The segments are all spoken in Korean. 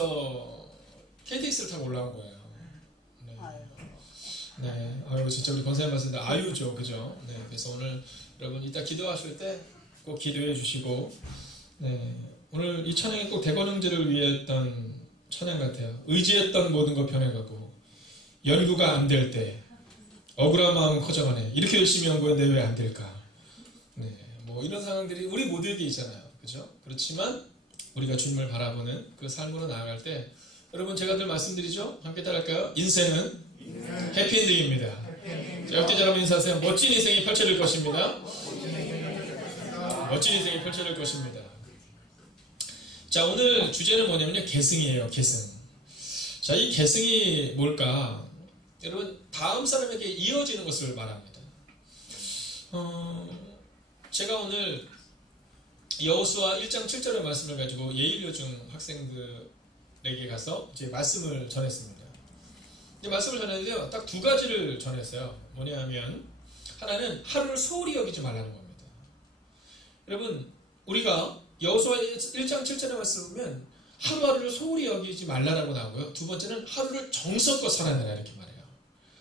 서울에서 KTX를 타고 올라온 거예요. 네. 네. 아유, 진짜 우리 권사님 말씀대로 아유죠. 그죠? 네. 그래서 오늘 여러분 이따 기도하실 때 꼭 기도해 주시고, 네. 오늘 이 찬양이 꼭 대권형제를 위해 했던 찬양 같아요. 의지했던 모든 거 변해가고, 연구가 안 될 때, 억울한 마음은 커져가네. 이렇게 열심히 연구했는데 왜 안 될까? 네. 뭐 이런 상황들이 우리 모두에게 있잖아요. 그죠? 그렇지만 우리가 주님을 바라보는 그 삶으로 나아갈 때, 여러분 제가 늘 말씀드리죠? 함께 따라할까요? 인생은 해피엔딩입니다. 옆뒤처럼 인사하세요. 멋진 인생이 펼쳐질 것입니다. 멋진 인생이 펼쳐질 것입니다. 자, 오늘 주제는 뭐냐면요. 계승이에요. 계승. 자, 이 계승이 뭘까? 여러분, 다음 사람에게 이어지는 것을 말합니다. 제가 오늘 여호수아 1장 7절의 말씀을 가지고 예일여중 학생들에게 가서 이제 말씀을 전했습니다. 이제 말씀을 전했는데요. 딱 두 가지를 전했어요. 뭐냐면, 하나는 하루를 소홀히 여기지 말라는 겁니다. 여러분, 우리가 여호수아 1장 7절의 말씀을 보면 하루하루를 소홀히 여기지 말라라고 나오고요. 두 번째는 하루를 정성껏 살아내라 이렇게 말해요.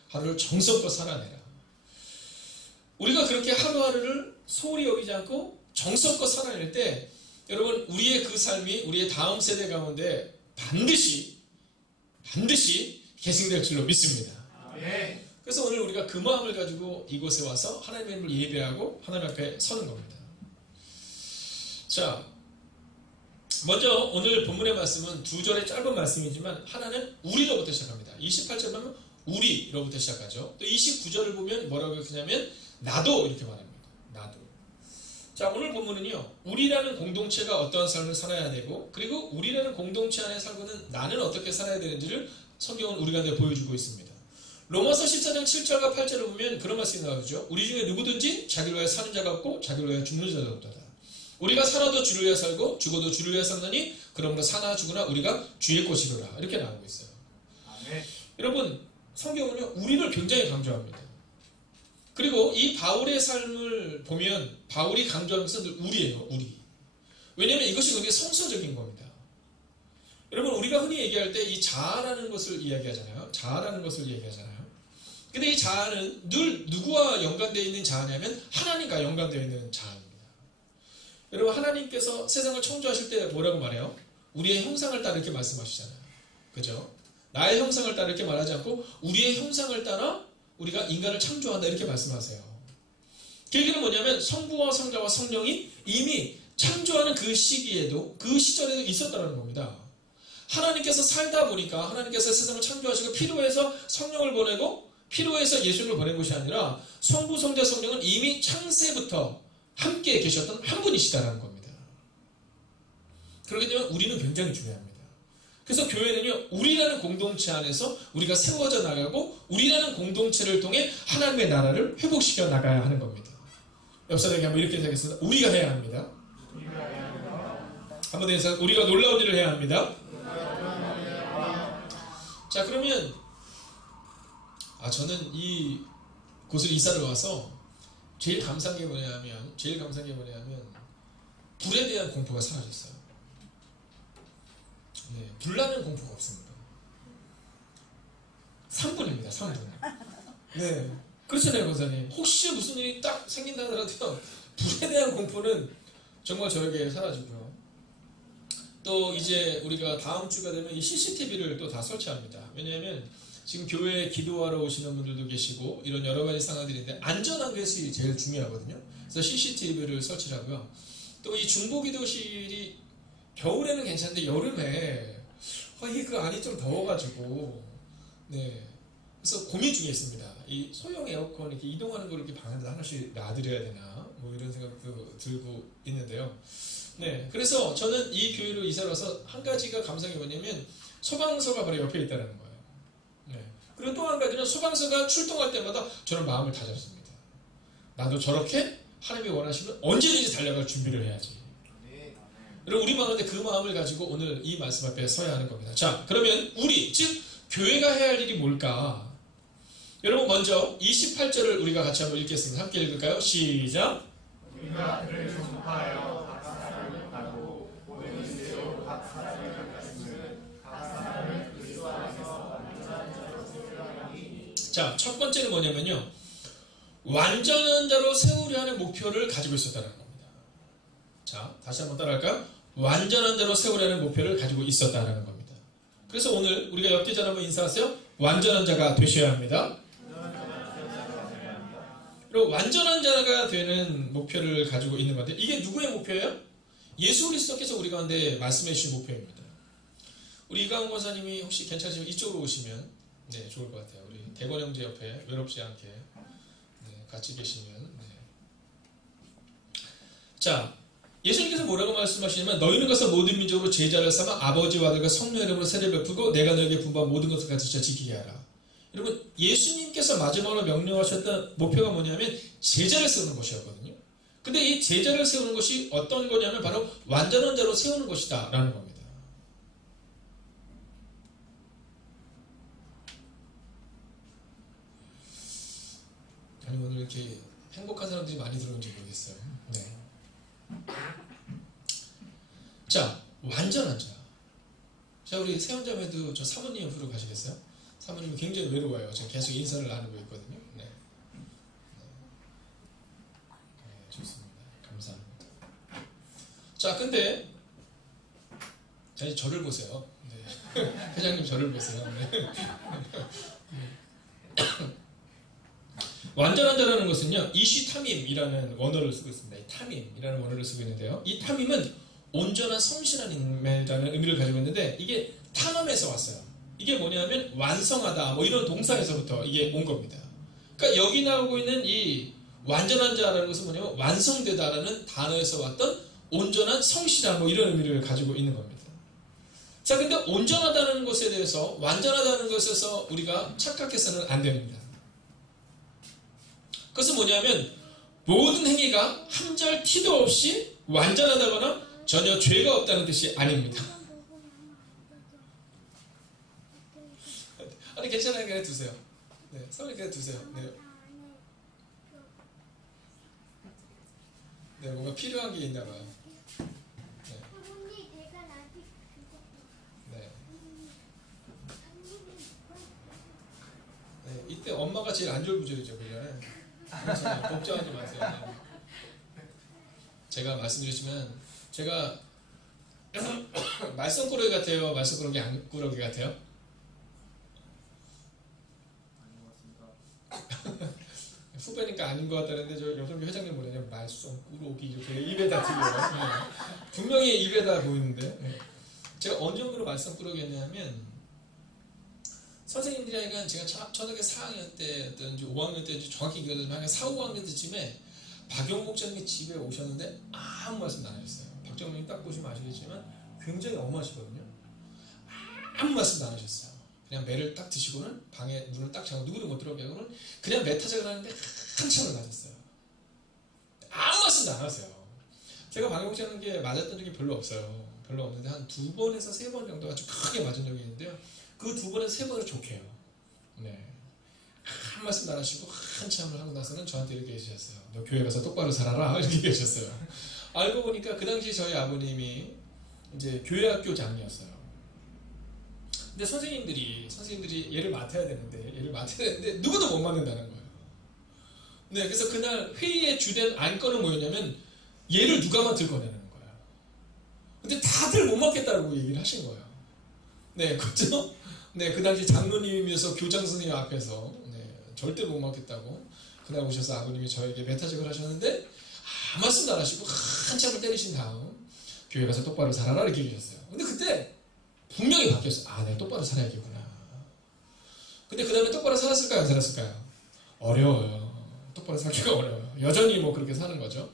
하루를 정성껏 살아내라. 우리가 그렇게 하루하루를 소홀히 여기지 않고 정성껏 살아낼 때 여러분 우리의 그 삶이 우리의 다음 세대 가운데 반드시 계승될 줄로 믿습니다. 그래서 오늘 우리가 그 마음을 가지고 이곳에 와서 하나님의 이름을 예배하고 하나님 앞에 서는 겁니다. 자, 먼저 오늘 본문의 말씀은 두 절의 짧은 말씀이지만 하나는 우리로부터 시작합니다. 28절 보면 우리로부터 시작하죠. 또 29절을 보면 뭐라고 했냐면 나도 이렇게 말합니다. 나도. 자, 오늘 본문은요. 우리라는 공동체가 어떠한 삶을 살아야 되고 그리고 우리라는 공동체 안에 살고는 나는 어떻게 살아야 되는지를 성경은 우리 가운데 보여주고 있습니다. 로마서 14장 7절과 8절을 보면 그런 말씀이 나오죠. 우리 중에 누구든지 자기를 위하여 사는 자가 없고 자기를 위하여 죽는 자가 없도다. 우리가 살아도 주를 위하여 살고 죽어도 주를 위하여 살느니 그러므로 사나 죽으나 우리가 주의 것이로라. 이렇게 나오고 있어요. 아멘. 여러분 성경은요 우리를 굉장히 강조합니다. 그리고 이 바울의 삶을 보면 바울이 강조하는 것은 늘 우리예요. 우리. 왜냐하면 이것이 굉장히 성서적인 겁니다. 여러분 우리가 흔히 얘기할 때 이 자아라는 것을 이야기하잖아요. 자아라는 것을 얘기하잖아요. 근데 이 자아는 늘 누구와 연관되어 있는 자아냐면 하나님과 연관되어 있는 자아입니다. 여러분 하나님께서 세상을 창조하실 때 뭐라고 말해요? 우리의 형상을 따라 이렇게 말씀하시잖아요. 그죠? 나의 형상을 따라 이렇게 말하지 않고 우리의 형상을 따라 우리가 인간을 창조한다 이렇게 말씀하세요. 그 얘기는 뭐냐면 성부와 성자와 성령이 이미 창조하는 그 시기에도 그 시절에도 있었다는 겁니다. 하나님께서 살다 보니까 하나님께서 세상을 창조하시고 필요해서 성령을 보내고 필요해서 예수님을 보낸 것이 아니라 성부, 성자, 성령은 이미 창세부터 함께 계셨던 한 분이시다라는 겁니다. 그렇기 때문에 우리는 굉장히 중요합니다. 그래서 교회는요, 우리라는 공동체 안에서 우리가 세워져 나가고 우리라는 공동체를 통해 하나님의 나라를 회복시켜 나가야 하는 겁니다. 옆 사람에게 한번 이렇게 하겠습니다. 우리가 해야 합니다. 한번 더 해서 우리가 놀라운 일을 해야 합니다. 자, 그러면 저는 이 곳을 이사를 와서 제일 감사한 게 뭐냐면 불에 대한 공포가 사라졌어요. 네, 불나는 공포가 없습니다. 3분입니다. 3분. 네, 그렇잖아요, 권사님. 혹시 무슨 일이 딱 생긴다 하더라도 불에 대한 공포는 정말 저에게 사라지고요. 또 이제 우리가 다음 주가 되면 이 CCTV를 또 다 설치합니다. 왜냐하면 지금 교회에 기도하러 오시는 분들도 계시고 이런 여러 가지 상황들인데 안전한 것이 제일 중요하거든요. 그래서 CCTV를 설치하고요. 또 이 중보기도실이 겨울에는 괜찮은데 여름에 이게 그 안이 좀 더워가지고 네 그래서 고민 중에 있습니다. 이 소형 에어컨 이렇게 이동하는 걸 이렇게 방 안에 하나씩 놔드려야 되나 뭐 이런 생각도 들고 있는데요. 네, 그래서 저는 이 교회로 이사를 와서 한 가지가 감상이 뭐냐면 소방서가 바로 옆에 있다는 거예요. 네. 그리고 또 한 가지는 소방서가 출동할 때마다 저는 마음을 다잡습니다. 나도 저렇게 하나님이 원하시면 언제든지 달려갈 준비를 해야지. 그리고 우리 마음인데 그 마음을 가지고 오늘 이 말씀 앞에 서야 하는 겁니다. 자, 그러면 우리, 즉 교회가 해야 할 일이 뭘까? 여러분 먼저 28절을 우리가 같이 한번 읽겠습니다. 함께 읽을까요? 시작. 우리가 그를 존파하여 각 사람을 하고 모든 세로 각 사람을 가르치는 각 자, 첫 번째는 뭐냐면요. 완전한 자로 세우려 하는 목표를 가지고 있었다는 겁니다. 자, 다시 한번 따라할까요? 완전한 자로 세우려는 목표를 가지고 있었다는 겁니다. 그래서 오늘 우리가 옆 계좌를 한번 인사하세요. 완전한 자가 되셔야 합니다. 그리고 완전한 자가 되는 목표를 가지고 있는 건데 이게 누구의 목표예요? 예수 그리스도께서 우리 가운데 말씀해 주신 목표입니다. 우리 이강원 권사님이 혹시 괜찮으시면 이쪽으로 오시면 네, 좋을 것 같아요. 우리 대권 형제 옆에 외롭지 않게 네, 같이 계시면 네. 자, 예수님께서 뭐라고 말씀하시냐면 너희는 가서 모든 민족으로 제자를 삼아 아버지와 아들과 성령의 이름으로 세례를 베푸고 내가 너에게 분부한 모든 것을 가르쳐 지키게 하라. 여러분 예수님께서 마지막으로 명령하셨던 목표가 뭐냐면 제자를 세우는 것이었거든요. 근데 이 제자를 세우는 것이 어떤 거냐면 바로 완전한 자로 세우는 것이다 라는 겁니다. 아니 오늘 이렇게 행복한 사람들이 많이 들어온지 모르겠어요. 네. 자, 완전한 자. 자, 우리 세원자매도 저 사모님 옆으로 가시겠어요? 사모님이 굉장히 외로워요. 지금 계속 인사를 나누고 있거든요. 네. 네, 좋습니다. 감사합니다. 자, 근데 자, 이제 저를 보세요. 네. 회장님 저를 보세요. 네. 완전한 자라는 것은요, 이시타밈이라는 원어를 쓰고 있습니다. 이 타밈이라는 원어를 쓰고 있는데요. 이 타밈은 온전한 성실한 인매라는 의미를 가지고 있는데 이게 탐험에서 왔어요. 이게 뭐냐면 완성하다 뭐 이런 동사에서부터 이게 온 겁니다. 그러니까 여기 나오고 있는 이 완전한 자라는 것은 뭐냐면 완성되다라는 단어에서 왔던 온전한 성실한 뭐 이런 의미를 가지고 있는 겁니다. 자, 근데 온전하다는 것에 대해서 완전하다는 것에서 우리가 착각해서는 안 됩니다. 그것은 뭐냐면 모든 행위가 한 절 티도 없이 완전하다거나 전혀 죄가 없다는 뜻이 아닙니다. 아니 괜찮아요. 그냥 두세요. 네, 사모님 그냥 두세요. 네. 네, 뭔가 필요한 게 있나 봐요. 네. 네. 네, 이때 엄마가 제일 안절부절이죠, 그냥. 걱정하지 마세요. 제가 말씀드리지만 제가 말썽꾸러기 같아요? 말썽꾸러기 안꾸러기 같아요? 후배니까 아닌 것 같다는데 저 여성교 회장님 뭐래요? 말썽꾸러기 이렇게 입에다 들려요. 네. 분명히 입에다 보이는데 네. 제가 어느 정도로 말썽꾸러기였냐면 선생님들이 하여간 제가 초등학교 4학년 때였든지 5학년 때였든지 정확히 기억나지만 한 4, 5학년 때쯤에 박용 목사님이 집에 오셨는데 아무 말씀도 안 하셨어요. 박정민이 딱 보시면 아시겠지만 굉장히 엄하시거든요. 아무 말씀도 안 하셨어요. 그냥 매를 딱 드시고는 방에 문을 딱 잠그고 누구도 못 들어오게 하고는 그냥 매 타작을 하는데 한참을 가셨어요. 아무 말씀도 안 하세요. 제가 박용 목사님께 맞았던 적이 별로 없어요. 별로 없는데 한 2번에서 3번 정도 아주 크게 맞은 적이 있는데요. 그 2번에서 3번을 좋게요. 네. 한 말씀도 안 하시고 한참을 하고 나서는 저한테 이렇게 해주셨어요. 너 교회 가서 똑바로 살아라 이렇게 얘기하셨어요. 알고 보니까 그 당시 저희 아버님이 이제 교회학교 장이었어요. 근데 선생님들이 얘를 맡아야 되는데 누구도 못 맡는다는 거예요. 네, 그래서 그날 회의의 주된 안건은 뭐였냐면 얘를 누가 맡을 거냐는 거예요. 근데 다들 못 맡겠다고 얘기를 하신 거예요. 네, 그렇죠? 네, 그 당시 장로님이면서 교장 선생님 앞에서 네, 절대 못 맡겠다고 그날 오셔서 아버님이 저에게 메타직을 하셨는데 아무 말씀도 안 하시고 한참을 때리신 다음 교회 가서 똑바로 살아라 이렇게 얘기하셨어요. 근데 그때 분명히 바뀌었어요. 아, 내가 똑바로 살아야겠구나. 근데 그 다음에 똑바로 살았을까요? 안 살았을까요? 어려워요. 똑바로 살기가 어려워요. 여전히 뭐 그렇게 사는 거죠.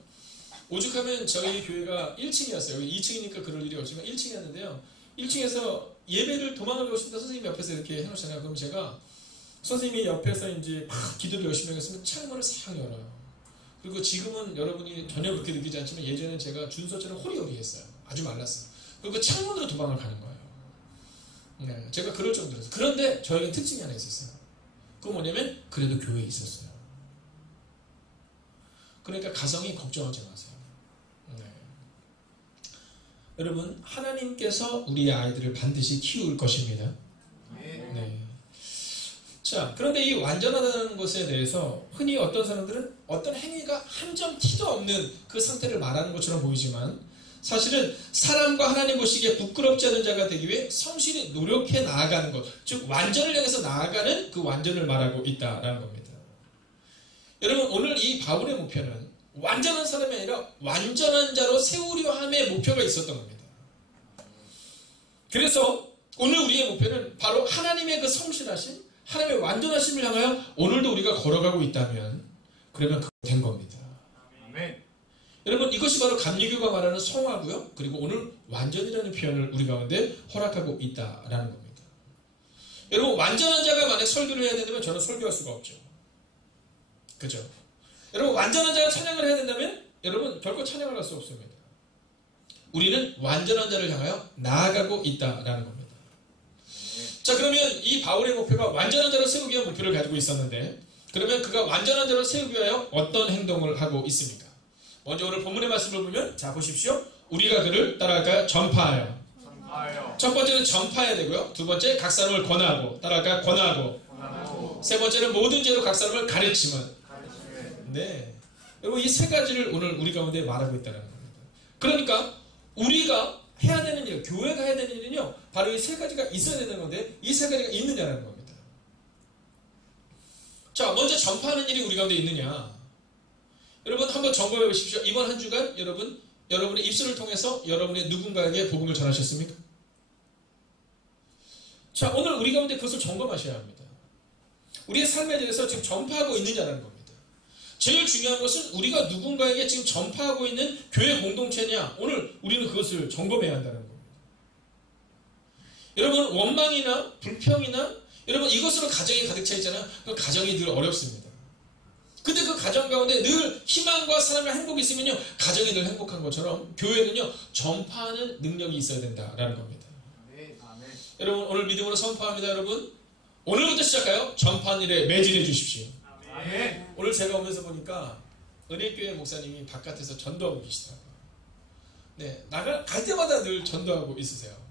오죽하면 저희 교회가 1층이었어요. 2층이니까 그럴 일이 없지만 1층이었는데요. 1층에서 예배를 도망을 가고 싶다 선생님이 옆에서 이렇게 해놓잖아요. 그럼 제가 선생님이 옆에서 이제 막 기도를 열심히 하겠으면 창문을 싹 열어요. 그리고 지금은 여러분이 전혀 그렇게 느끼지 않지만 예전엔 제가 준서처럼 호리호리 했어요. 아주 말랐어요. 그리고 창문으로 도망을 가는 거예요. 네, 제가 그럴 정도였어요. 그런데 저에겐 특징이 하나 있었어요. 그거 뭐냐면 그래도 교회에 있었어요. 그러니까 가정이 걱정하지 마세요. 네. 여러분 하나님께서 우리의 아이들을 반드시 키울 것입니다. 네. 자, 그런데 이 완전하다는 것에 대해서 흔히 어떤 사람들은 어떤 행위가 한 점 티도 없는 그 상태를 말하는 것처럼 보이지만 사실은 사람과 하나님 보시기에 부끄럽지 않은 자가 되기 위해 성실히 노력해 나아가는 것, 즉 완전을 향해서 나아가는 그 완전을 말하고 있다라는 겁니다. 여러분, 오늘 이 바울의 목표는 완전한 사람이 아니라 완전한 자로 세우려 함의 목표가 있었던 겁니다. 그래서 오늘 우리의 목표는 바로 하나님의 그 성실하심, 하나님의 완전하심을 향하여 오늘도 우리가 걸어가고 있다면 그러면 그거 된 겁니다. 아멘. 여러분, 이것이 바로 감리교가 말하는 성화고요. 그리고 오늘 완전이라는 표현을 우리 가운데 허락하고 있다라는 겁니다. 여러분, 완전한 자가 만약 설교를 해야 된다면 저는 설교할 수가 없죠. 그죠? 여러분, 완전한 자가 찬양을 해야 된다면 여러분 결코 찬양을 할 수 없습니다. 우리는 완전한 자를 향하여 나아가고 있다라는 겁니다. 자, 그러면 이 바울의 목표가 완전한 자를 세우기 위한 목표를 가지고 있었는데 그러면 그가 완전한 자를 세우기 위하여 어떤 행동을 하고 있습니까? 먼저 오늘 본문의 말씀을 보면 자 보십시오. 우리가 그를 따라갈까요? 전파하여. 첫 번째는 전파해야 되고요. 두 번째 각 사람을 권하고 따라갈까요? 권하고. 세 번째는 모든 죄로 각 사람을 가르치면. 네. 여러분, 이 세 가지를 오늘 우리 가운데 말하고 있다는 겁니다. 그러니까 우리가 해야 되는 일, 교회가 해야 되는 일은요, 바로 이 세 가지가 있어야 되는 건데 이 세 가지가 있느냐라는 겁니다. 자, 먼저 전파하는 일이 우리 가운데 있느냐. 여러분 한번 점검해 보십시오. 이번 한 주간 여러분의 입술을 통해서 여러분의 누군가에게 복음을 전하셨습니까? 자, 오늘 우리 가운데 그것을 점검하셔야 합니다. 우리의 삶에 대해서 지금 전파하고 있느냐라는 겁니다. 제일 중요한 것은 우리가 누군가에게 지금 전파하고 있는 교회 공동체냐, 오늘 우리는 그것을 점검해야 한다는 겁니다. 여러분, 원망이나 불평이나 여러분 이것으로 가정이 가득 차 있잖아요. 그 가정이 늘 어렵습니다. 근데 그 가정 가운데 늘 희망과 사랑과 행복이 있으면요, 가정이 늘 행복한 것처럼 교회는요, 전파하는 능력이 있어야 된다라는 겁니다. 아멘. 여러분, 오늘 믿음으로 선포합니다. 여러분, 오늘부터 시작하여 전파하는 일에 매진해 주십시오. 아멘. 오늘 제가 오면서 보니까 은혜교회 목사님이 바깥에서 전도하고 계시더라고요. 네, 갈 때마다 늘 전도하고 있으세요.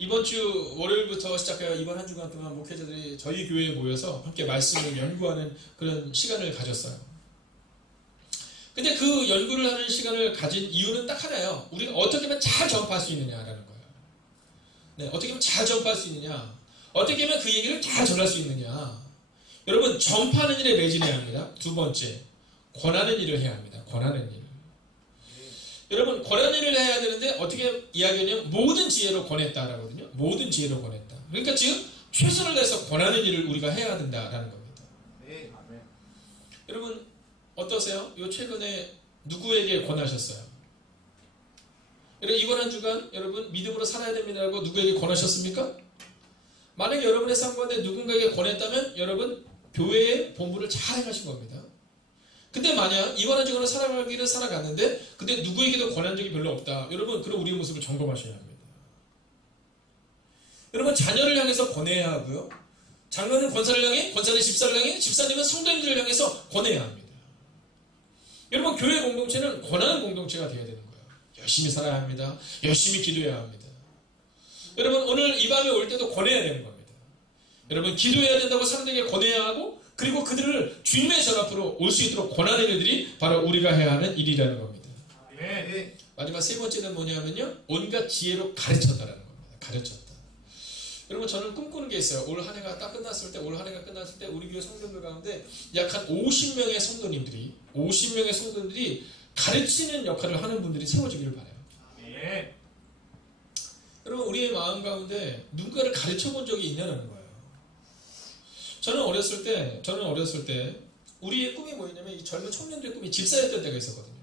이번 주 월요일부터 시작하여 이번 한 주간 동안 목회자들이 저희 교회에 모여서 함께 말씀을 연구하는 그런 시간을 가졌어요. 근데 그 연구를 하는 시간을 가진 이유는 딱 하나예요. 우리가 어떻게 하면 잘 전파할 수 있느냐라는 거예요. 네, 어떻게 하면 잘 전파할 수 있느냐, 어떻게 하면 그 얘기를 잘 전할 수 있느냐. 여러분, 전파하는 일에 매진해야 합니다. 두 번째, 권하는 일을 해야 합니다. 권하는 일. 여러분, 권하는 일을 해야 되는데 어떻게 이야기하냐면 모든 지혜로 권했다라거든요. 모든 지혜로 권했다. 그러니까 지금 최선을 다해서 권하는 일을 우리가 해야 된다라는 겁니다. 네, 아멘. 여러분 어떠세요? 요 최근에 누구에게 권하셨어요? 여러분, 이번 한 주간 여러분 믿음으로 살아야 됩니다라고 누구에게 권하셨습니까? 만약에 여러분의 삶 가운데 누군가에게 권했다면 여러분 교회의 본분을 잘 행하신 겁니다. 근데 만약 이번 한 주간을 살아가기를 살아갔는데 근데 누구에게도 권한 적이 별로 없다. 여러분, 그럼 우리의 모습을 점검하셔야 합니다. 여러분, 자녀를 향해서 권해야 하고요. 장로는 권사를 향해, 권사는 집사를 향해, 집사님은 성도님들을 향해서 권해야 합니다. 여러분, 교회 공동체는 권하는 공동체가 되어야 되는 거예요. 열심히 살아야 합니다. 열심히 기도해야 합니다. 여러분, 오늘 이 밤에 올 때도 권해야 되는 겁니다. 여러분, 기도해야 된다고 사람들에게 권해야 하고 그리고 그들을 주님의 전 앞으로 올 수 있도록 권하는 일들이 바로 우리가 해야 하는 일이라는 겁니다. 네. 마지막 세 번째는 뭐냐면요, 온갖 지혜로 가르쳤다라는 겁니다. 가르쳤다. 여러분, 저는 꿈꾸는 게 있어요. 올 한 해가 딱 끝났을 때, 우리 교회 성도들 가운데 약 한 50명의 성도님들이 가르치는 역할을 하는 분들이 세워지기를 바라요. 네. 여러분, 우리의 마음 가운데 누군가를 가르쳐 본 적이 있냐는 거예요. 저는 어렸을 때 우리의 꿈이 뭐였냐면 이 젊은 청년들의 꿈이 집사였던 때가 있었거든요.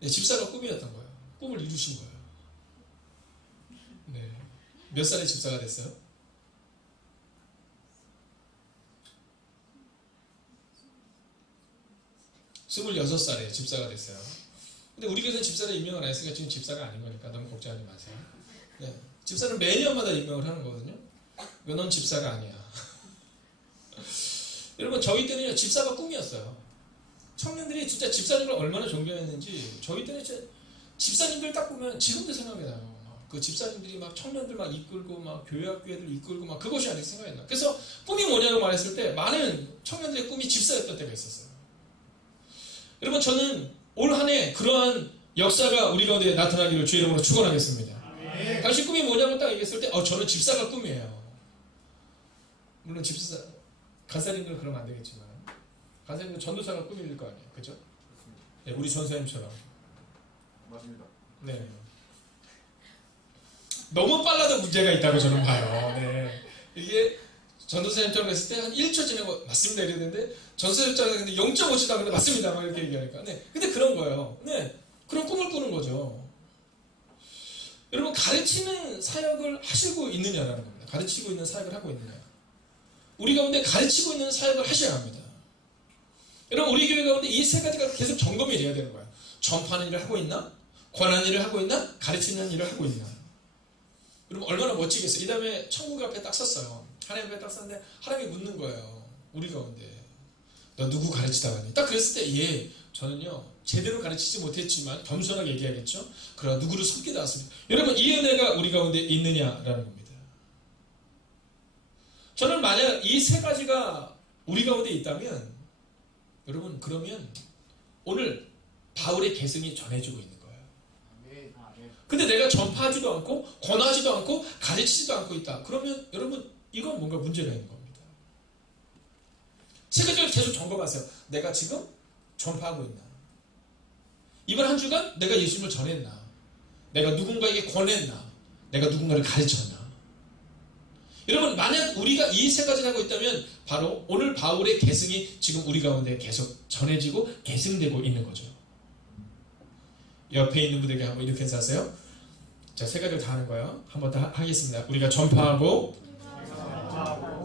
네, 집사가 꿈이었던 거예요. 꿈을 이루신 거예요. 네. 몇 살에 집사가 됐어요? 스물여섯 살에 집사가 됐어요. 근데 우리 교회는 집사를 임명을 안 했으니까 지금 집사가 아닌 거니까 너무 걱정하지 마세요. 네. 집사는 매년마다 임명을 하는 거거든요. 왜 넌 집사가 아니야? 여러분, 저희 때는요, 집사가 꿈이었어요. 청년들이 진짜 집사님을 얼마나 존경했는지, 저희 때는 진짜 집사님들 딱 보면 지금도 생각이 나요. 그 집사님들이 막 청년들 막 이끌고 막 교회학교애들 이끌고 막 그것이 아닐 생각이 나. 그래서 꿈이 뭐냐고 말했을 때 많은 청년들의 꿈이 집사였던 때가 있었어요. 여러분 저는 올 한 해 그러한 역사가 우리 가운데 나타나기를 주의 이름으로 축원하겠습니다. 당신 꿈이 뭐냐고 딱 얘기했을 때 저는 집사가 꿈이에요. 물론 집사 간사님들은 그러면 안 되겠지만 간사님은 전도사가 꿈일 거 아니에요. 그죠? 네, 우리 전사님처럼. 맞습니다. 네. 너무 빨라도 문제가 있다고 저는 봐요. 네. 이게 전도사님처럼 했을 때 한 1초 지나고 맞습니다 이랬는데 전도사님처럼 했는데 0.5초다 근데 맞습니다 막 이렇게 얘기하니까 네. 근데 그런 거예요. 네. 그런 꿈을 꾸는 거죠. 여러분 가르치는 사역을 하시고 있느냐라는 겁니다. 가르치고 있는 사역을 하고 있느냐. 우리 가운데 가르치고 있는 사역을 하셔야 합니다. 여러분 우리 교회 가운데 이 세 가지가 계속 점검이 돼야 되는 거예요. 전파하는 일을 하고 있나? 권하는 일을 하고 있나? 가르치는 일을 하고 있나? 여러분 얼마나 멋지겠어요. 이 다음에 천국 앞에 딱 섰어요. 하나님 앞에 딱 섰는데 하나님이 묻는 거예요. 우리 가운데 너 누구 가르치다 가니? 딱 그랬을 때 예, 저는요 제대로 가르치지 못했지만 겸손하게 얘기하겠죠. 그러나 누구를 섬기다 왔습니다. 여러분 이 은혜가 우리 가운데 있느냐라는 겁니다. 저는 만약 이 세 가지가 우리 가운데 있다면 여러분 그러면 오늘 바울의 계승이 전해지고 있는 거예요. 근데 내가 전파하지도 않고 권하지도 않고 가르치지도 않고 있다. 그러면 여러분 이건 뭔가 문제가 있는 겁니다. 세 가지를 계속 점검하세요. 내가 지금 전파하고 있나? 이번 한 주간 내가 예수님을 전했나? 내가 누군가에게 권했나? 내가 누군가를 가르쳤나? 여러분 만약 우리가 이 세 가지를 하고 있다면 바로 오늘 바울의 계승이 지금 우리 가운데 계속 전해지고 계승되고 있는 거죠. 옆에 있는 분들에게 한번 이렇게 인사하세요. 자, 세 가지를 다 하는 거예요. 한번 더 하겠습니다. 우리가 전파하고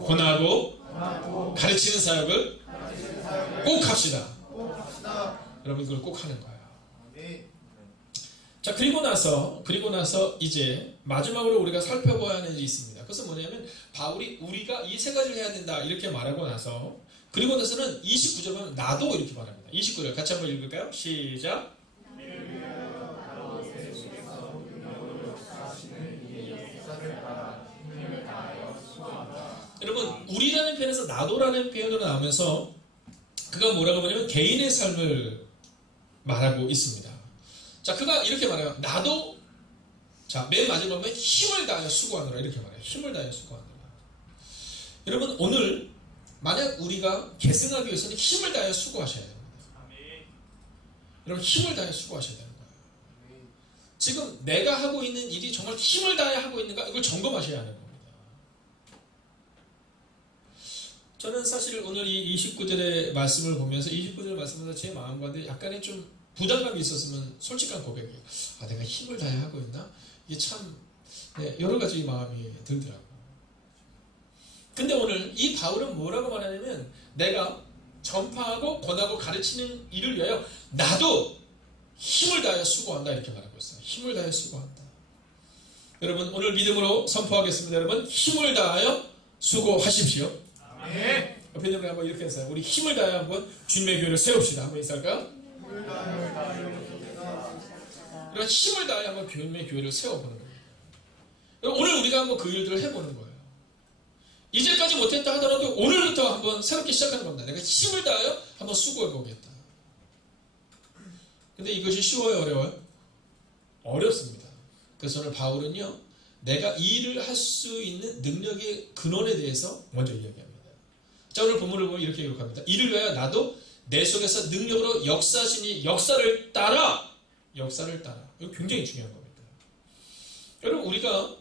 권하고 가르치는 사역을 꼭 합시다. 여러분 이걸 꼭 하는 거예요. 자, 그리고 나서 이제 마지막으로 우리가 살펴봐야 하는 일이 있습니다. 그것은 뭐냐면 바울이 우리가 이 세 가지를 해야 된다 이렇게 말하고 나서 그리고 나서는 29절 보면 나도 이렇게 말합니다. 29절 같이 한번 읽을까요? 시작. 여러분 우리라는 표현에서 나도라는 표현으로 나오면서 그가 뭐라고 하냐면 개인의 삶을 말하고 있습니다. 자, 그가 이렇게 말해요. 나도 자, 맨 마지막에 힘을 다하여 수고하느라 이렇게 말해요. 힘을 다하여 수고하느라. 여러분 오늘 만약 우리가 계승하기 위해서는 힘을 다하여 수고하셔야 됩니다. 여러분 힘을 다하여 수고하셔야 되는 거예요. 지금 내가 하고 있는 일이 정말 힘을 다하여 하고 있는가 이걸 점검하셔야 하는 겁니다. 저는 사실 오늘 이 29절의 말씀을 보면서 29절 말씀에서 제 마음 가운데 약간의 좀 부담감이 있었으면 솔직한 고백이에요. 아, 내가 힘을 다해 하고 있나? 이게 참 여러 가지 마음이 들더라고요. 근데 오늘 이 바울은 뭐라고 말하냐면 내가 전파하고 권하고 가르치는 일을 위하여 나도 힘을 다해 수고한다 이렇게 말하고 있어요. 힘을 다해 수고한다. 여러분 오늘 믿음으로 선포하겠습니다. 여러분 힘을 다하여 수고하십시오. 네. 옆에 있는 분 한번 이렇게 했어요. 우리 힘을 다해 한번 주님의 교회를 세웁시다. 한번 인사할까요? 그런 힘을 다해 한번 주님의 교회를 세워보는 거예요. 오늘 우리가 한번 그 일들을 해보는 거예요. 이제까지 못했다 하더라도 오늘부터 한번 새롭게 시작하는 겁니다. 내가 힘을 다하여 한번 수고해보겠다. 근데 이것이 쉬워요? 어려워요? 어렵습니다. 그래서 오늘 바울은요, 내가 이 일을 할 수 있는 능력의 근원에 대해서 먼저 이야기합니다. 자, 오늘 본문을 보면 이렇게 기록합니다. 이를 위하여 나도 내 속에서 능력으로 역사하시니 역사를 따라. 이거 굉장히 중요한 겁니다. 여러분 우리가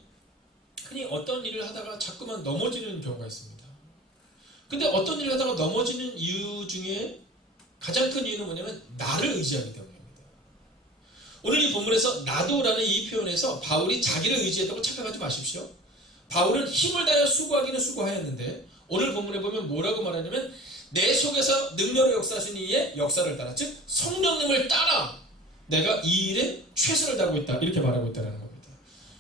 흔히 어떤 일을 하다가 자꾸만 넘어지는 경우가 있습니다. 근데 어떤 일을 하다가 넘어지는 이유 중에 가장 큰 이유는 뭐냐면 나를 의지하기 때문입니다. 오늘 이 본문에서 나도라는 이 표현에서 바울이 자기를 의지했다고 착각하지 마십시오. 바울은 힘을 다해 수고하기는 수고하였는데 오늘 본문에 보면 뭐라고 말하냐면 내 속에서 능력으로 역사하신 이의 역사를 따라, 즉 성령님을 따라 내가 이 일에 최선을 다하고 있다 이렇게 말하고 있다는 겁니다.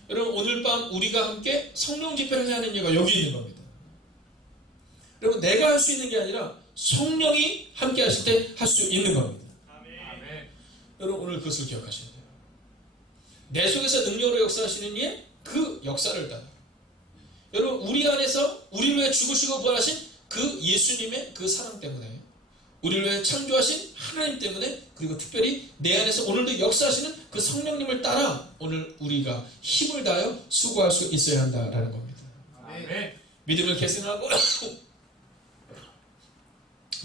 여러분 오늘 밤 우리가 함께 성령 집회를 해야 하는 이유가 여기 있는 겁니다. 여러분 내가 할 수 있는 게 아니라 성령이 함께 하실 때 할 수 있는 겁니다. 아멘. 여러분 오늘 그것을 기억하셔야 돼요. 내 속에서 능력으로 역사하시는 이의 그 역사를 따라. 여러분, 우리 안에서 우리를 위해 죽으시고 부활하신 그 예수님의 그 사랑 때문에, 우리를 위해 창조하신 하나님 때문에, 그리고 특별히 내 안에서 오늘도 역사하시는 그 성령님을 따라 오늘 우리가 힘을 다하여 수고할 수 있어야 한다라는 겁니다. 아멘. 믿음을 계승하고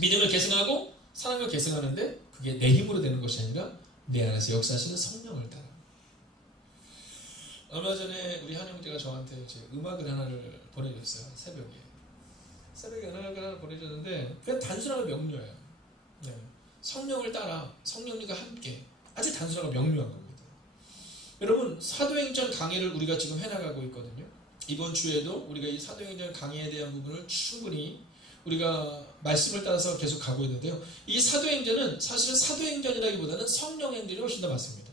믿음을 계승하고 사랑을 계승하는데 그게 내 힘으로 되는 것이 아니라 내 안에서 역사하시는 성령을 따라. 얼마 전에 우리 한 형제가 저한테 이제 음악을 하나를 보내줬어요. 새벽에 음악을 하나 보내줬는데 그냥 단순하고 명료해요. 네. 성령을 따라 성령님과 함께, 아주 단순하고 명료한 겁니다. 여러분, 사도행전 강해를 우리가 지금 해나가고 있거든요. 이번 주에도 우리가 이 사도행전 강해에 대한 부분을 충분히 우리가 말씀을 따라서 계속 가고 있는데요. 이 사도행전은 사실은 사도행전이라기보다는 성령의 행전이 훨씬 더 맞습니다.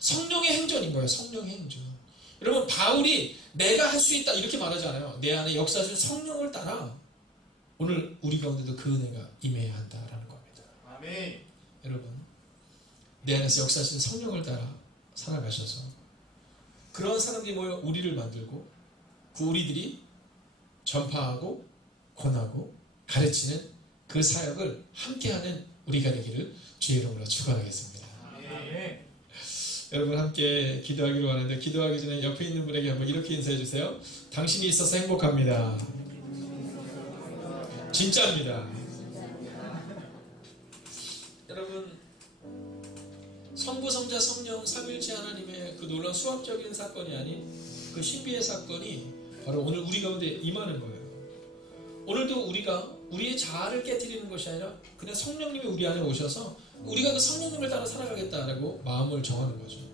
성령의 행전인 거예요. 성령의 행전. 여러분, 바울이 내가 할 수 있다 이렇게 말하지 않아요. 내 안에 역사하시는 성령을 따라 오늘 우리 가운데도 그 은혜가 임해야 한다라는 겁니다. 아멘. 여러분, 내 안에서 역사하시는 성령을 따라 살아가셔서 그런 사람들이 모여 우리를 만들고 그 우리들이 전파하고 권하고 가르치는 그 사역을 함께하는 우리가 되기를 주의 이름으로 축원하겠습니다. 아멘. 여러분, 함께 기도하기로 하는데, 기도하기 전에 옆에 있는 분에게 한번 이렇게 인사해 주세요. 당신이 있어서 행복합니다. 진짜입니다. 여러분, 성부, 성자, 성령, 삼위일체 하나님의 그 놀라운 수학적인 사건이 아닌 그 신비의 사건이 바로 오늘 우리 가운데 임하는 거예요. 오늘도 우리가 우리의 자아를 깨트리는 것이 아니라 그냥 성령님이 우리 안에 오셔서 우리가 그 성령님을 따라 살아가겠다라고 마음을 정하는 거죠.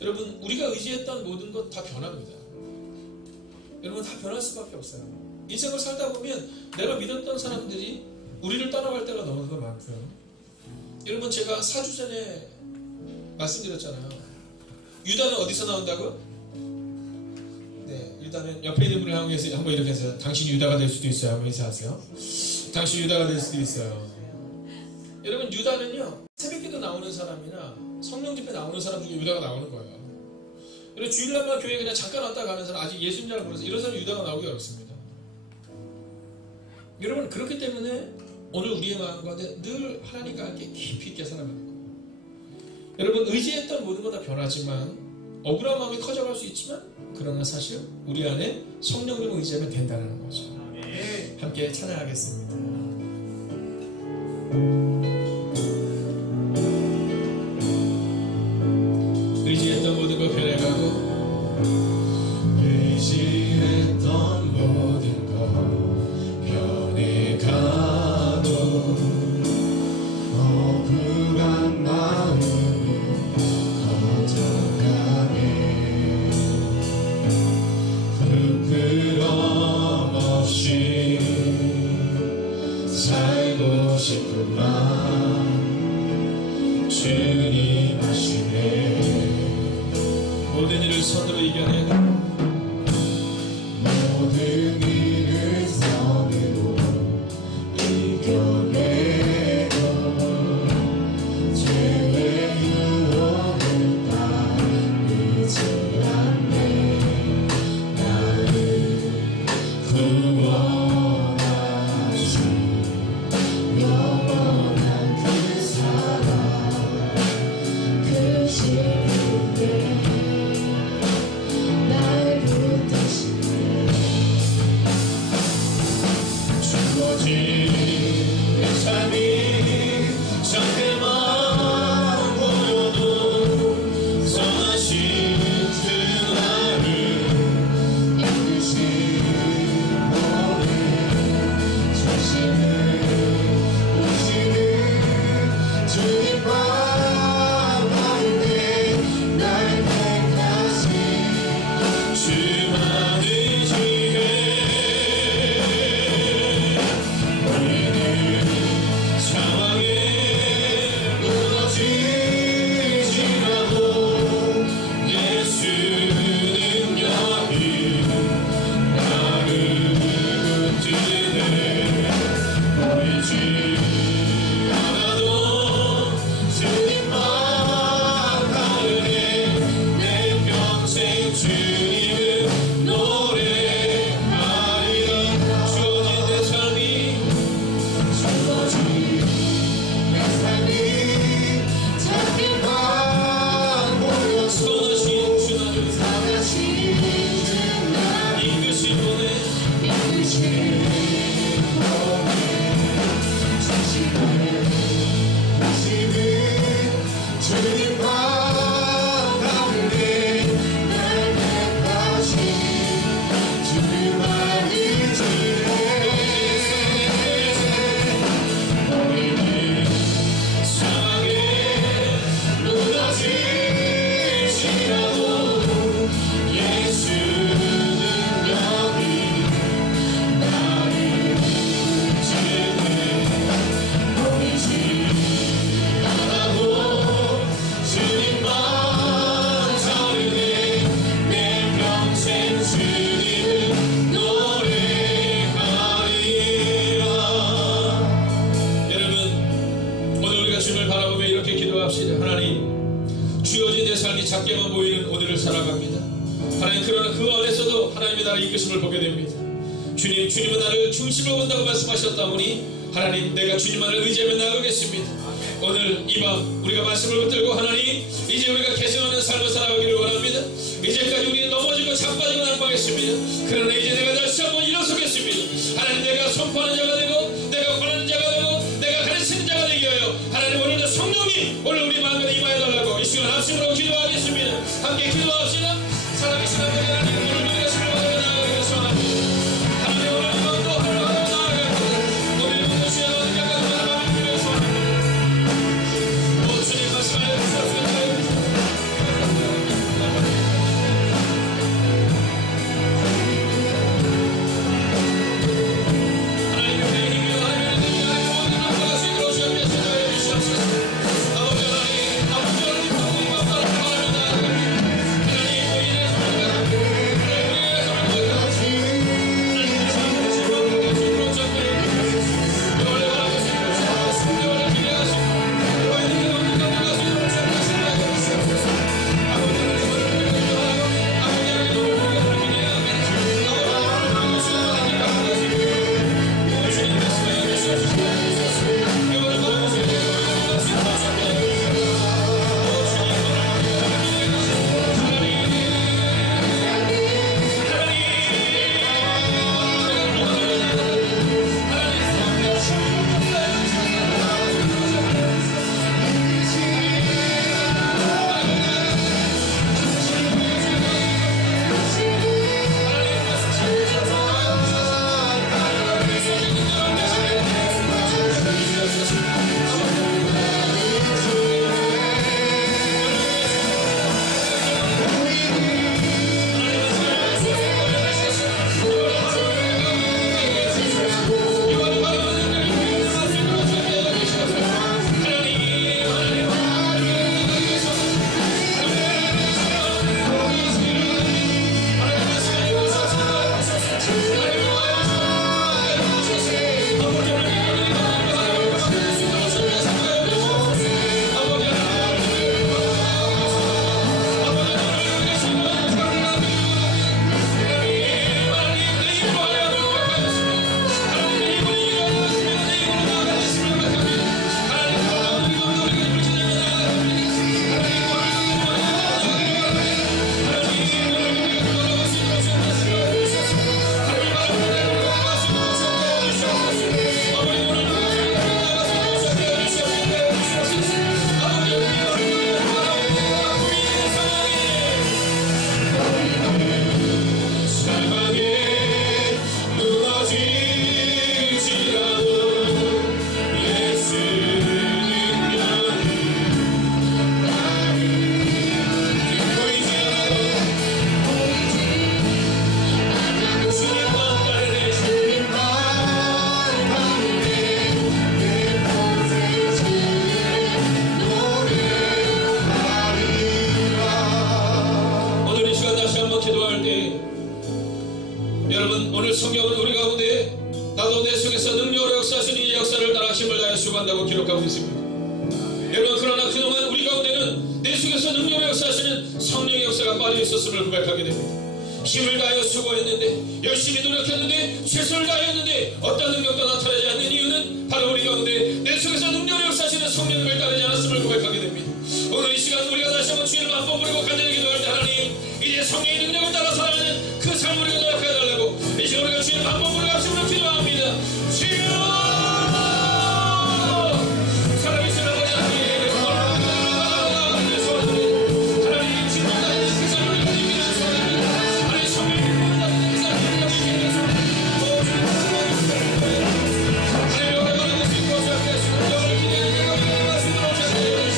여러분, 우리가 의지했던 모든 것 다 변합니다. 여러분, 다 변할 수밖에 없어요. 인생을 살다 보면 내가 믿었던 사람들이 우리를 떠나갈 때가 너무나 많고요. 여러분, 제가 4주 전에 말씀드렸잖아요. 유다는 어디서 나온다고요? 네, 유다는 옆에 있는 분을 향해서 한번 이렇게 해서 당신이 유다가 될 수도 있어요. 한번 인사하세요. 당신이 유다가 될 수도 있어요. 여러분, 유다는요, 새벽기도 나오는 사람이나 성령 집회 나오는 사람 중에 유다가 나오는 거예요. 여러분, 주일날만 교회에 그냥 잠깐 왔다 가는 사람, 아직 예수님 잘 모르서 이런 사람 유다가 나오기 어렵습니다. 여러분, 그렇기 때문에 오늘 우리의 마음 가운데 늘 하나님과 함께 깊이 있게 살아가는 거예요. 여러분, 의지했던 모든 건 다 변하지만, 억울한 마음이 커져갈 수 있지만, 그러나 사실 우리 안에 성령님을 의지하면 된다는 거죠. 함께 찬양하겠습니다. 의지했던 모든 것 변해가고, 의지했던 모든 것 변해가고, 억울한 마음이 커져가네. 부끄럼 없이 살고 싶은 마음 주님 아시네. 모든 일을 선으로 이겨내고, 모든 일을 선으로 이겨내고, 죄의 유혹을 따르지 않네. 나를 구원하신 영원한 그 사랑, 그 신의 날 붙드시네. 주어진 내 삶이 상대만 보여도 선하신 그 나를 이끄신 모든 자신을 오시는 주님 바라보는데 날 택하신 주만의 지혜. 우리는 상황에 무너지지라도 예수 능력이 나를 붙드네. 보이지 않아도 주의 우리가 주님을 바라보며 이렇게 기도합시다. 하나님, 주어진 내 삶이 작게만 보이는 오늘을 살아갑니다. 하나님, 그러나 그 안에서도 하나님의 나를 이끄심을 보게 됩니다. 주님은 나를 중심으로 본다고 말씀하셨다 보니 하나님, 내가 주님만을 의지하며 나아가겠습니다. 오늘 이 밤 우리가 말씀을 붙들고 하나님, 이제 우리가 개성하는 삶을 살아가기를 원합니다. 이제까지 우리는 넘어지고 자빠지고 낙방했습니다. 그러나 이제 내가 다시 한번 일어서겠습니다. 하나님, 내가 선포하는 자가 되고 내가 권하는 자가 되고 내가 가르치는 자가 되게 하여 하나님, 오늘도 성령이 오늘 우리 마음에 임하여 달라고 이 시간 합심으로 기도하겠습니다. 함께 기도합시다. 살아계신 아버지 하나님, 오늘 우리가 주님을 바라보며 나아가기를 소원합니다. 하나님, 오늘 이 밤도 하루하루 나아갑니다. 오늘 모든 시간 어느 때까지 바라보며 소원합니다. 주님 말씀하여 주셨습니다. 여러분, 오늘 성경은 우리 가운데 나도 내 속에서 능력으로 역사하시는 이 역사를 따라 힘을 다해 수고한다고 기록하고 있습니다. 여러분, 그러나 그동안 우리 가운데는 내 속에서 능력으로 역사하시는 성령의 역사가 빠져 있었음을 고백하게 됩니다. 힘을 다하여 수고했는데, 열심히 노력했는데, 최선을 다했는데 어떤 능력도 나타나지 않는 이유는 바로 우리 가운데 내 속에서 능력으로 역사하시는 성령을 따르지 않았음을 고백하게 됩니다. 오늘 이 시간 우리가 다시 한번 주님을 한번 부르고 간절히 기도할 때, 하나님, 이제 성령의 능력을 따라 살아가는 그 삶을 우리가 노력해 달라고 이 시간 우리가 주님을 한번 부르고 합심으로 기도합니다. 주여, 살아계신 아버지 하나님, 하나님 지금 나의 세상을 가지기를 소원합니다. 하나님 성령의 능력을 따르는 그 삶을 가지기를 소원합니다. 하나님 오래가는 것을 고생하시고 영을 기대하는 영을 말씀으로 시작하여 하나님,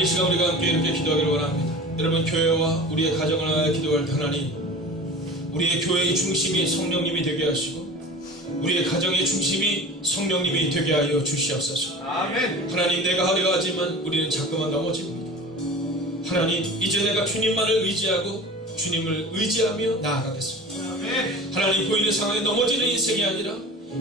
이 시간 우리가 함께 이렇게 기도하기를 원합니다. 여러분, 교회와 우리의 가정을 하여 기도할 하나님, 우리의 교회의 중심이 성령님이 되게 하시고 우리의 가정의 중심이 성령님이 되게 하여 주시옵소서. 아멘. 하나님, 내가 하려 하지만 우리는 자꾸만 넘어집니다. 하나님, 이제 내가 주님만을 의지하고 주님을 의지하며 나아가겠습니다. 아멘. 하나님, 보이는 상황에 넘어지는 인생이 아니라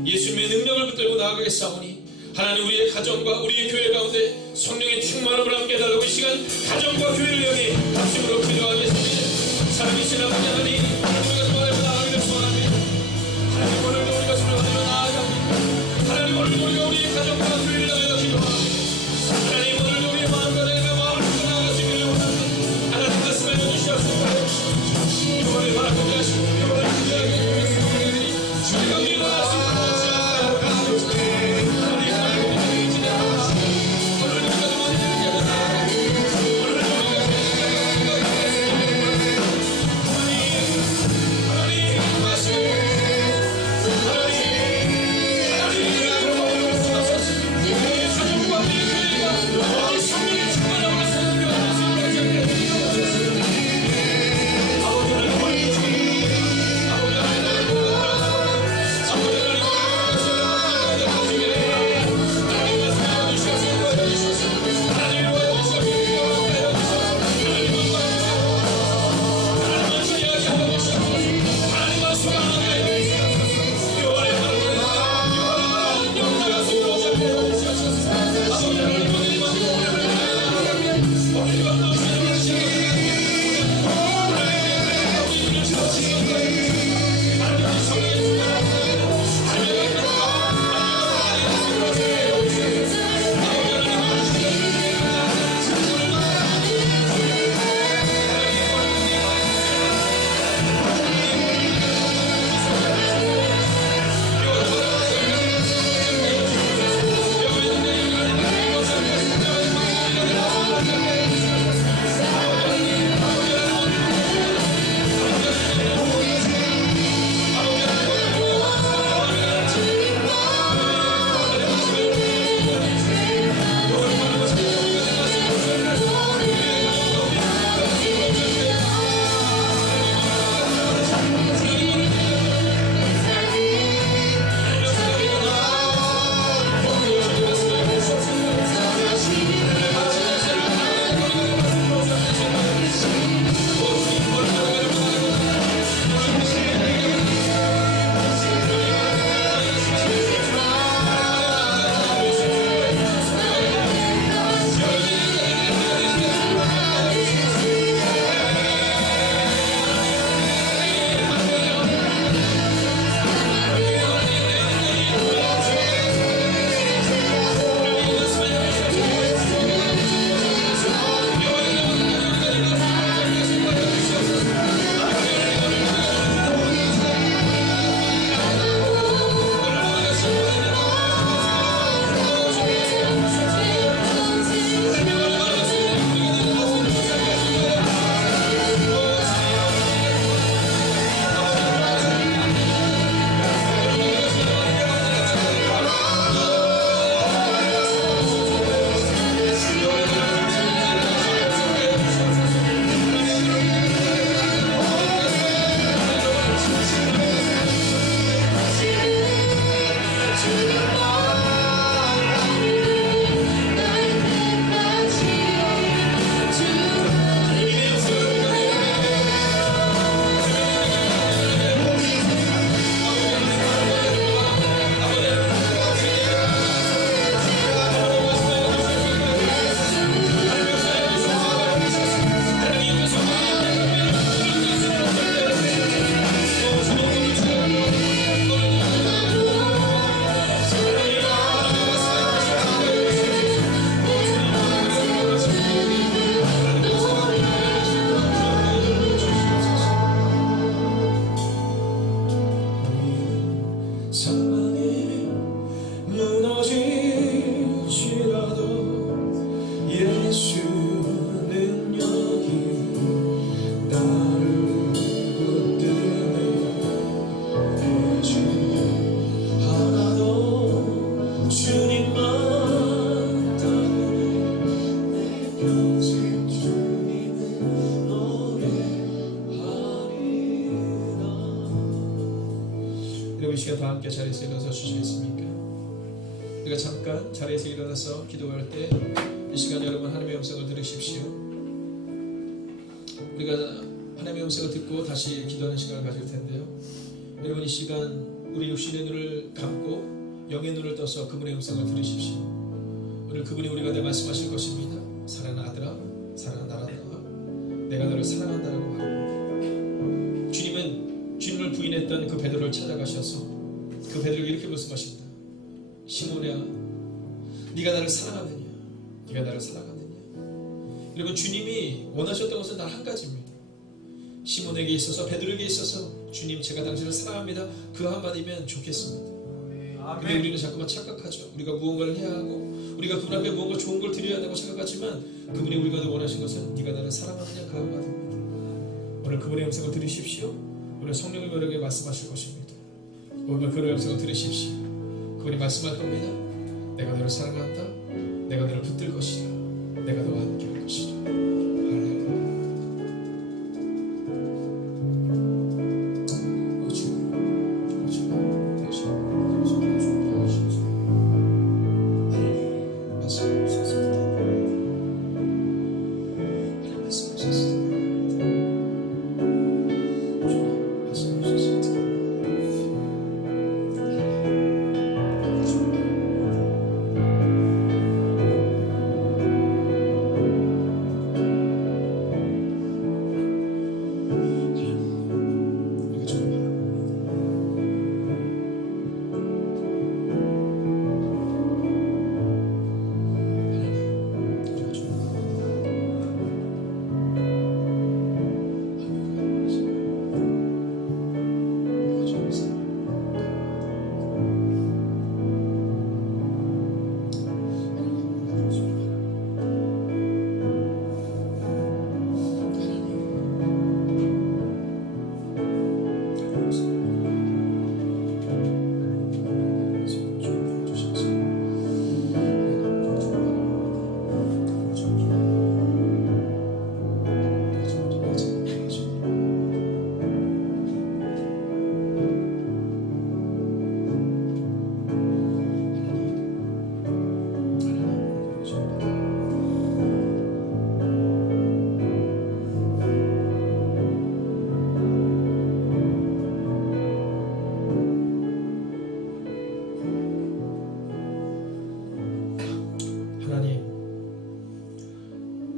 예수님의 능력을 붙들고 나아가겠사오니 하나님, 우리의 가정과 우리의 교회 가운데 성령의 충만함을 함께 해달라고 이 시간 가정과 교회를 향해 박수로 기도하겠습니다. 살아계신 아버지 하나님, 우리가 주말에 나아가기를 소원합니다. 하나님, 오늘도 우리가 주말에 나아갑니다. 하나님, 오늘도 우리가 우리의 가정과 교회를 향하여 기도합니다. 하나님, 오늘도 우리의 마음과 내 마음을 품고 나아가시기를 원합니다. 하나님, 말씀해 주시옵소서. 이번에 바라보게 하시고 이번에 기대하게 해주시옵소서. 주님과 일어날 수 있도록 함께 자리에서 일어서 주시겠습니까? 우리가 잠깐 자리에서 일어나서 기도할 때 이 시간 여러분 하나님의 음성을 들으십시오. 우리가 하나님의 음성을 듣고 다시 기도하는 시간을 가질 텐데요. 여러분 이 시간 우리 육신의 눈을 감고 영의 눈을 떠서 그분의 음성을 들으십시오. 오늘 그분이 우리 가운데 말씀하실 것입니다. 사랑하는 아들아, 사랑하는 아들아, 내가 너를 사랑한다라고 말합니다. 주님은 주님을 부인했던 그 베드로를 찾아가셔서 그 베드로에게 이렇게 말씀하십니다. 시몬이야, 네가 나를 사랑하느냐? 네가 나를 사랑하느냐? 여러분 주님이 원하셨던 것은 단 한 가지입니다. 시몬에게 있어서 베드로에게 있어서 주님 제가 당신을 사랑합니다. 그 한마디면 좋겠습니다. 근데 우리는 자꾸만 착각하죠. 우리가 무언가를 해야 하고 우리가 그분 앞에 무언가 좋은 걸 드려야 한다고 생각하지만 그분이 우리가 원하신 것은 네가 나를 사랑하느냐 그 한마디입니다. 오늘 그분의 음성을 들으십시오. 오늘 성령님 여러분에게 말씀하실 것입니다. 오늘 그분의 음성을 들으십시오. 그분이 말씀할 겁니다. 내가 너를 사랑한다. 내가 너를 붙들 것이다. 내가 너와 함께 할 것이다. 할렐루야.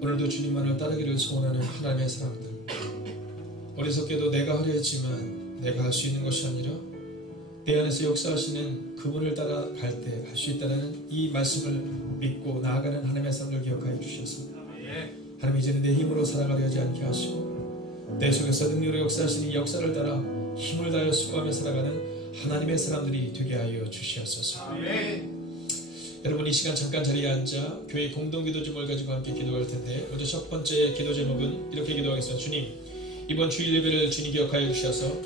오늘도 주님만을 따르기를 소원하는 하나님의 사람들, 어리석게도 내가 하려 했지만 내가 할 수 있는 것이 아니라 내 안에서 역사하시는 그분을 따라갈 때 할 수 있다는 이 말씀을 믿고 나아가는 하나님의 사람들 기억하여 주셔서 하나님 이제는 내 힘으로 살아가려 하지 않게 하시고 내 속에서 능력으로 역사하시는 이 역사를 따라 힘을 다하여 수고하며 살아가는 하나님의 사람들이 되게 하여 주시옵소서. 여러분 이 시간 잠깐 자리에 앉아 교회 공동기도 제목을 가지고 함께 기도할 텐데 먼저 첫 번째 기도 제목은 이렇게 기도하겠습니다. 주님, 이번 주일 예배를 주님 기억하여 주셔서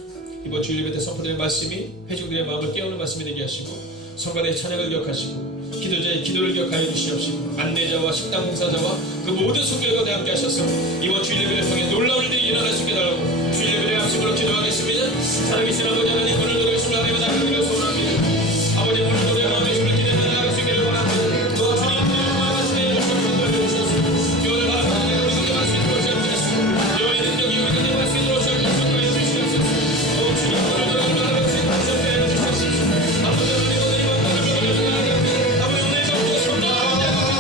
이번 주일 예배 때 선포되는 말씀이 회중들의 마음을 깨우는 말씀이 되게 하시고 성간의 찬양을 기억하시고 기도자의 기도를 기억하여 주시옵시고 안내자와 식당 봉사자와 그 모든 손길 가운데 함께 하셔서 이번 주일 예배를 통해 놀라운 일이 일어날 수 있게 달라고 주일 예배를 양심으로 기도하겠습니다. 살아계신 아버지 하나님, 오늘 노래했습니다. 하나님의 나라를 소원합니다. 아버지 오늘 노래 하나님의 힘을 기대는 나갈 수 있기를 원합니다. 또 주님의 말씀에 주셔서 돌려주셔서 교회를 바라보는 우리 속에 말씀이 들어오시옵소서. 여호와의 능력이 우리 속에 말씀이 들어오시옵소서. 하여 주시옵소서. 오 주님, 오늘 노래를 바라보시 감사해 주시옵소서. 아버지 하나님, 오늘 이번 밤을 보내주시옵소서. 아버지 오늘 정부가 성장하는 자가 되옵니다.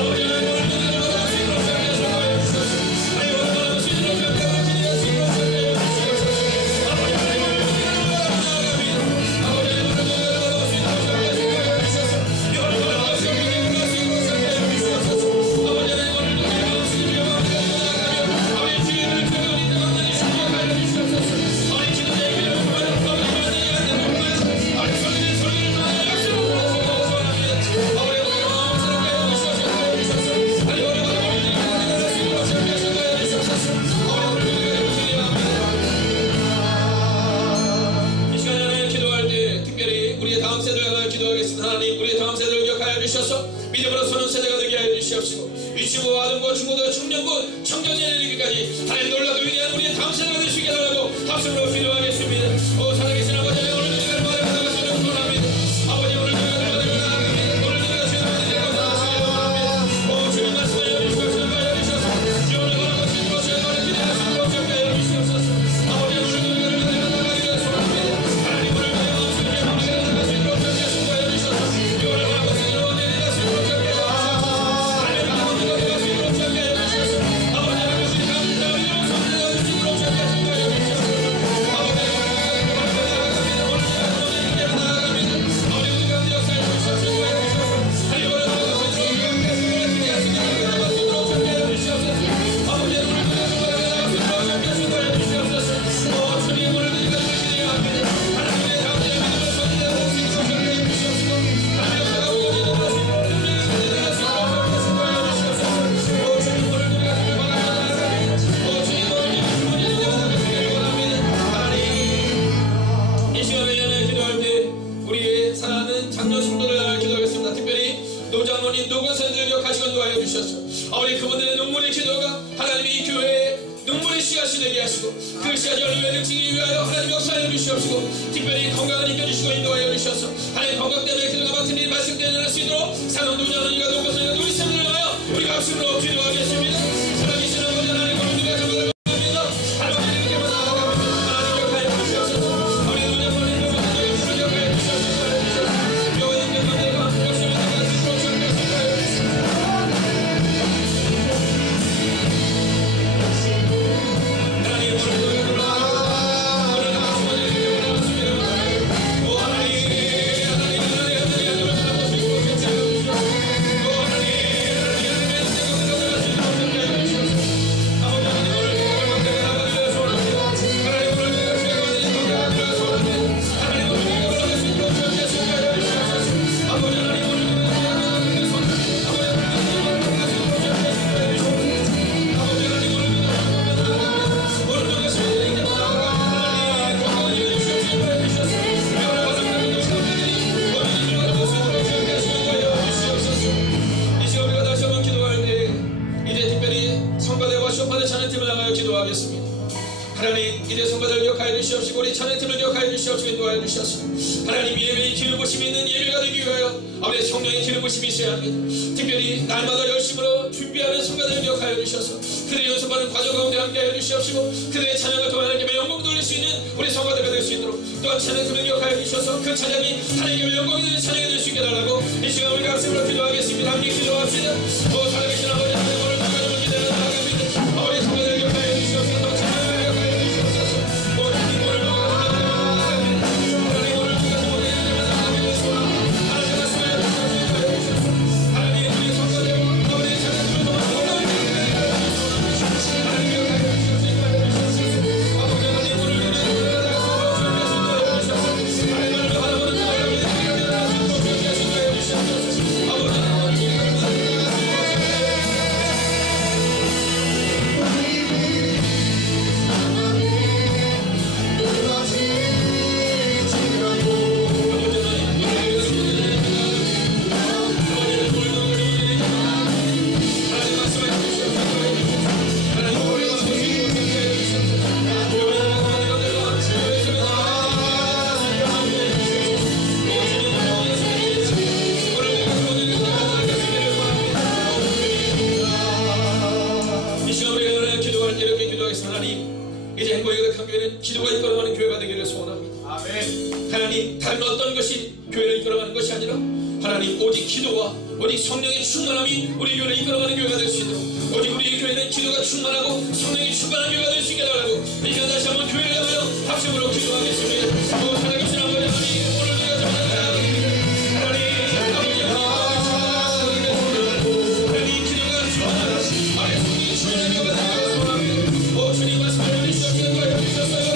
아버지 하나님, 오늘 노래를 바라보시 감사해 주시옵소서. 하여 오늘 바라보시 들어오시옵소서. 믿음으로 서는 세대가 되게 하여 주시옵시고 위치고 아동과 중고도 청년고 청년에 이르기까지 하나님 놀라도 위대한 우리의 다음 세대가 될 수 있게 달라고 박수로 기도하겠습니다. 오 살아계신 아버지, 오늘 은혜를 받아 어머니 노건선들 기억하시고 인도하여 주셔서 아버지 그분들의 눈물의 기도가 하나님이 이 교회에 눈물의 씨앗이 되게 하시고 그 씨앗이 열매를 등지기 위하여 하나님 역사하여 주시옵시고 특별히 건강을 이겨주시고 인도하여 주셔서 하나님 건강 때문에 기도가 맡은 일이 발생되지 않을 수 있도록 사랑도 운영하니까 노건선이가 우리 삶을 위하여 우리가 합심으로 기도하겠습니다. 살아계신 아버지 하나님 오늘 누가 정말 하나님 이제 성가대를 기억하여 주시옵시고 우리 찬양팀을 기억하여 주시옵시고 인도하여 주시옵소서. 하나님 예배의 기름부심이 있는 예배가 되기 위하여 아버지 성령의 기름부심이 있어야 합니다. 특별히 날마다 열심으로 준비하는 성가대를 기억하여 주셔서 그들의 연습하는 과정 가운데 함께하여 주시옵시고 그들의 찬양을 통해 하나님께 영광 돌릴 수 있는 우리 성가대가 될 수 있도록 또한 찬양팀을 기억하여 주셔서 그 찬양이 하나님께 영광이 되는 찬양이 될 수 있게 달라고 이 시간 우리가 학생으로 기도하겠습니다. 함께 기도합시다. 살아계신 아버지 하나님 오늘 성가대를 기대하여 나아갑니다. 아버지 성가대를 기억하여 주시옵시고 또 찬양을 기억하여 주시옵소서. 이제 행복의 교회는 기도가 이끌어가는 교회가 되기를 소원합니다. 아멘. 하나님 다른 어떤 것이 교회를 이끌어가는 것이 아니라 하나님 오직 기도와 오직 성령의 충만함이 우리 교회를 이끌어가는 교회가 될 수 있도록 오직 우리의 교회는 기도가 충만하고 성령이 충만한 교회가 될 수 있게 달라고 이 시간 다시 한번 교회를 향하여 합심으로 기도하겠습니다. 살아계신 아버지 하나님 오늘 우리가 정말 하나님 기도가 충만하고 아래 성령이 충만한 교회가 되기를 소원합니다. 주님 말씀을 주시옵시고 인도하여 주셨어요. 오늘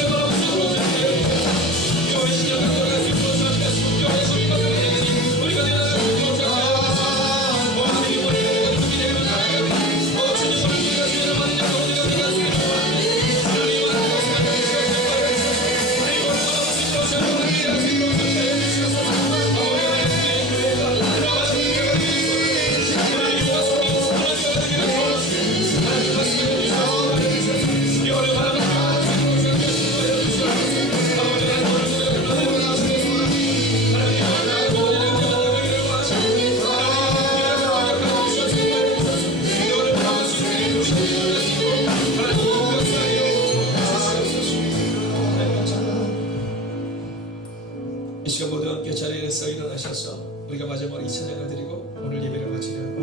이 시간 모두 함께 자리에서 일어나셔서 우리가 마지막으로 이 찬양을 드리고 오늘 예배를 마치려고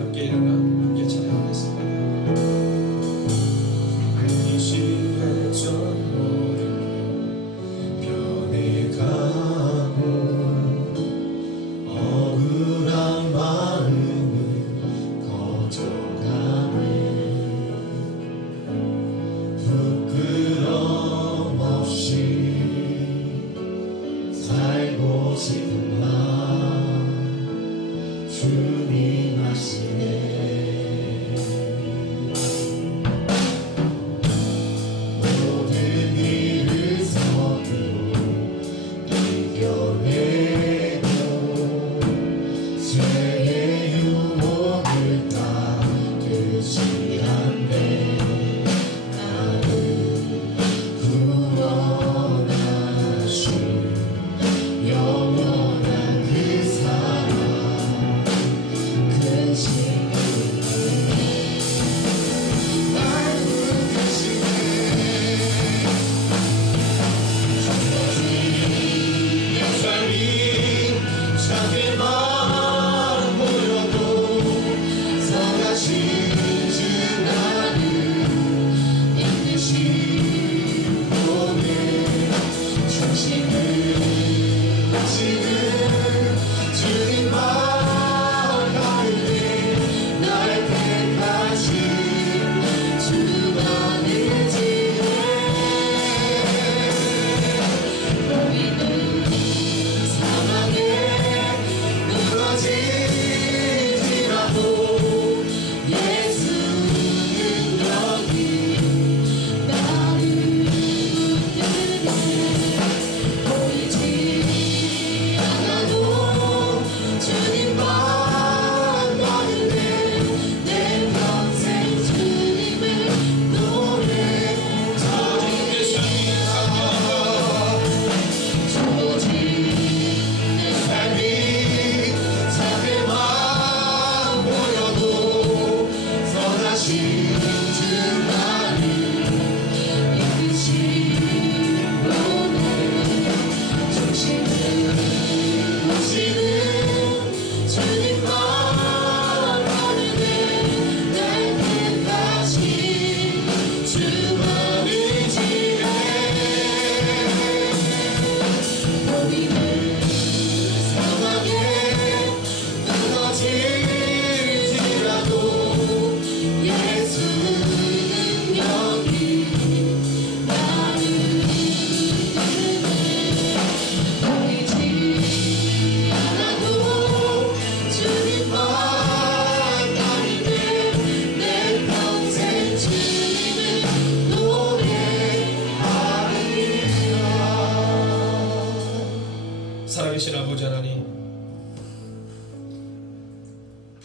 함께 일어나 함께 찬양하겠습니다. 이겨내고 세계의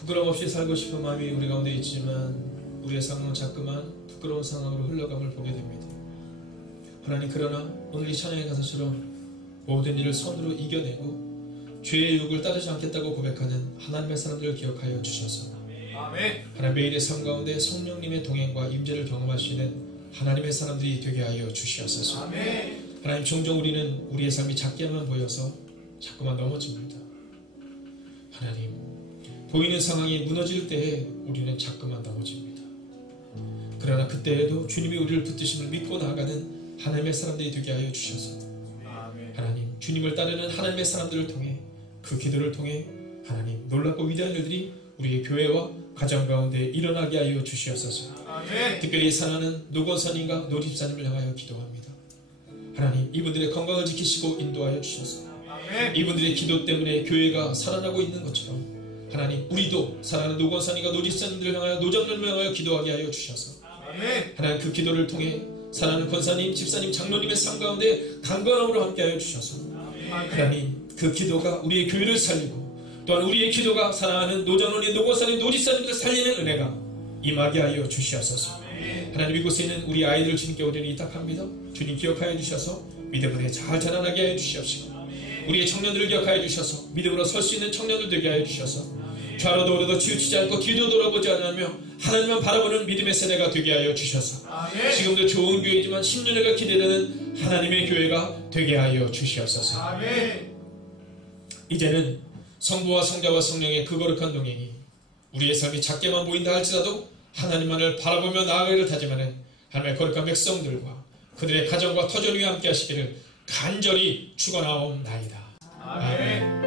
부끄럼 없이 살고 싶은 마음이 우리 가운데 있지만 우리의 삶은 자꾸만 부끄러운 상황으로 흘러감을 보게 됩니다. 하나님, 그러나 오늘 이 찬양의 가사처럼 모든 일을 손으로 이겨내고 죄의 유혹을 따르지 않겠다고 고백하는 하나님의 사람들을 기억하여 주셔서 아멘. 하나님, 매일의 삶 가운데 성령님의 동행과 임재를 경험하시는 하나님의 사람들이 되게 하여 주시옵소서. 아멘. 하나님, 종종 우리는 우리의 삶이 작게만 보여서 자꾸만 넘어집니다. 하나님, 보이는 상황이 무너질 때에 우리는 자꾸만 넘어집니다. 그러나 그때에도 주님이 우리를 붙드심을 믿고 나아가는 하나님의 사람들이 되게 하여 주셔서 아멘. 하나님, 주님을 따르는 하나님의 사람들을 통해 그 기도를 통해 하나님, 놀랍고 위대한 일들이 우리의 교회와 가정 가운데 일어나게 하여 주시옵소서. 아멘. 특별히 사랑하는 노건선님과 노집사님을 향하여 기도합니다. 하나님, 이분들의 건강을 지키시고 인도하여 주셔서 아멘. 이분들의 기도 때문에 교회가 살아나고 있는 것처럼 하나님, 우리도 사랑하는 노건선님과 노집사님들을 향하여 노장로님을 향하여 기도하게 하여 주셔서 아멘. 하나님, 그 기도를 통해 사랑하는 권사님, 집사님, 장로님의 삶 가운데 강건함으로 함께하여 주셔서 하나님, 그 기도가 우리의 교회를 살리고 또한 우리의 기도가 사랑하는 노장로님, 노건사님, 노집사님들을 살리는 은혜가 임하게 하여 주시옵소서. 하나님, 이곳에 있는 우리 아이들을 주님께 온전히 이탁합니다. 주님 기억하여 주셔서 믿음으로 잘 자라나게 하여 주시옵시고 우리의 청년들을 기억하여 주셔서 믿음으로 설 수 있는 청년들 되게 하여 주셔서 좌로도 우로도 치우치지 않고 뒤도 돌아보지 않으며 하나님만 바라보는 믿음의 세대가 되게 하여 주셔서 지금도 좋은 교회이지만 10년회가 기대되는 하나님의 교회가 되게 하여 주시옵소서. 아멘. 이제는 성부와 성자와 성령의 그 거룩한 동행이 우리의 삶이 작게만 보인다 할지라도 하나님만을 바라보며 나아가기를 다짐하는 하나님의 거룩한 백성들과 그들의 가정과 터전 위에 함께 하시기를 간절히 축원하옵나이다. 아멘.